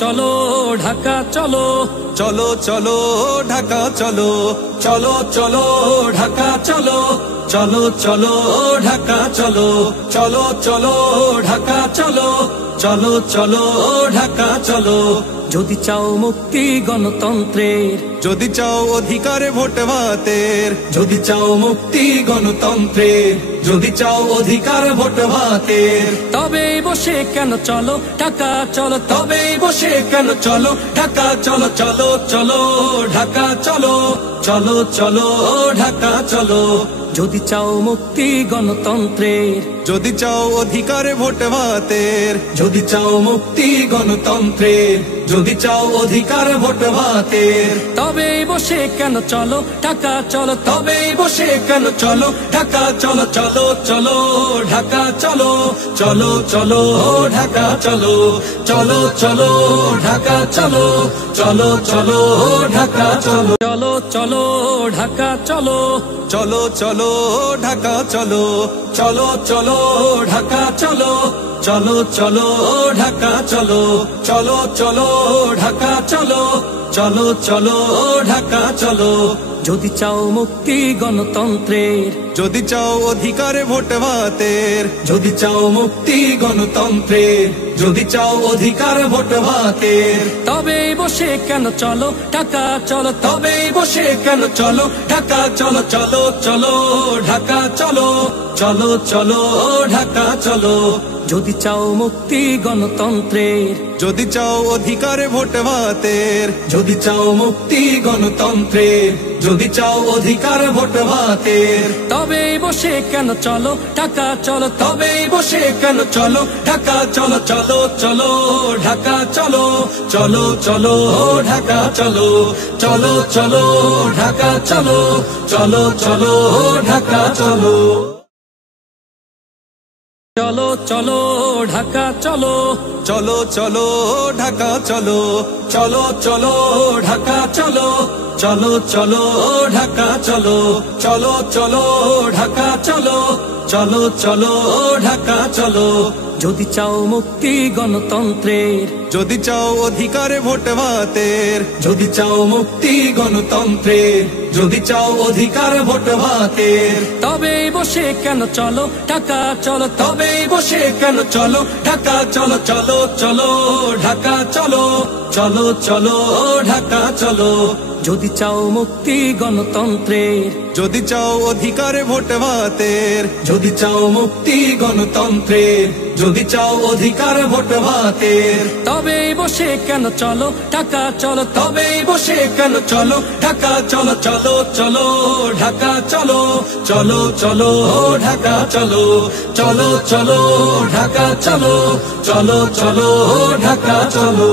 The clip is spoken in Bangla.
চলো ঢাকা চলো, চলো চলো ঢাকা চলো, চলো চলো ঢাকা চলো, চলো চলো ঢাকা চলো, চলো চলো ঢাকা চলো, চলো চলো ঢাকা চলো। যদি চাও মুক্তি গণতন্ত্রের, যদি চাও অধিকার ভোট ভাতের, যদি চাও মুক্তি গণতন্ত্রের, যদি চাও অধিকার ভোট ভাতের, তবে বসে কেন চলো ঢাকা চলো, তবে বসে কেন চলো ঢাকা চলো, চলো চলো ঢাকা চলো, চলো চলো ঢাকা চলো। যদি চাও মুক্তি গণতন্ত্রের, যদি চাও অধিকার ভোট ভাতের, যদি চাও মুক্তি গণতন্ত্রের, যদি চাও অধিকার ভোট ভাতের, তবে বসে কেন চলো ঢাকা চলো, তবে বসে কেন চলো ঢাকা চলো, চলো চলো ঢাকা চলো, চলো চলো ঢাকা চলো, চলো চলো ঢাকা চলো, চলো চলো ঢাকা চলো, চলো চলো ঢাকা চলো, চলো চলো ঢাকা চলো, চলো চলো ঢাকা চলো, চলো চলো ঢাকা চলো, চলো চলো ঢাকা চলো, চলো চলো ঢাকা চলো। যদি চাও মুক্তি গণতন্ত্রের, যদি চাও অধিকার ভোট ভাতের, যদি চাও মুক্তি গণতন্ত্রের, যদি চাও অধিকার ভোট ভাতের, তবে বসে কেন চলো ঢাকা চলো, তবে বসে কেন চলো ঢাকা চলো, চলো চলো ঢাকা চলো, চলো চলো ঢাকা চলো। যদি চাও মুক্তি গণতন্ত্রের, যদি চাও অধিকার ভোট ভাতের, যদি চাও মুক্তি গণতন্ত্রের, যদি চাও অধিকার ভোট ভাতের, তবে বসে কেন চলো ঢাকা চলো, তবে বসে কেন চলো ঢাকা চলো, চলো চলো ঢাকা চলো, চলো চলো ঢাকা চলো, চলো চলো ঢাকা চলো, চলো চলো ঢাকা চলো, চলো চলো ঢাকা চলো, চলো চলো ঢাকা চলো, চলো চলো ঢাকা চলো, চলো চলো ঢাকা চলো, চলো চলো ঢাকা চলো, চলো চলো ঢাকা চলো। যদি চাও মুক্তি গণতন্ত্রের, যদি চাও অধিকার ভোট ভাতের, যদি চাও মুক্তি গণতন্ত্রের, যদি চাও অধিকার ভোট ভাতের, তবে বসে কেন চলো ঢাকা চলো, তবে বসে কেন চলো ঢাকা চলো, চলো চলো ঢাকা চলো, চলো চলো ঢাকা চলো। যদি চাও মুক্তি গণতন্ত্রের, যদি চাও অধিকার ভোট ভাতের, যদি চাও মুক্তি গণতন্ত্রের, যদি চাও অধিকার ভোট ভাতের, তবে বসে কেন চলো ঢাকা চলো, তবে বসে কেন চলো ঢাকা চলো, চলো চলো ঢাকা চলো, চলো চলো ঢাকা চলো, চলো চলো ঢাকা চলো, চলো চলো ঢাকা চলো।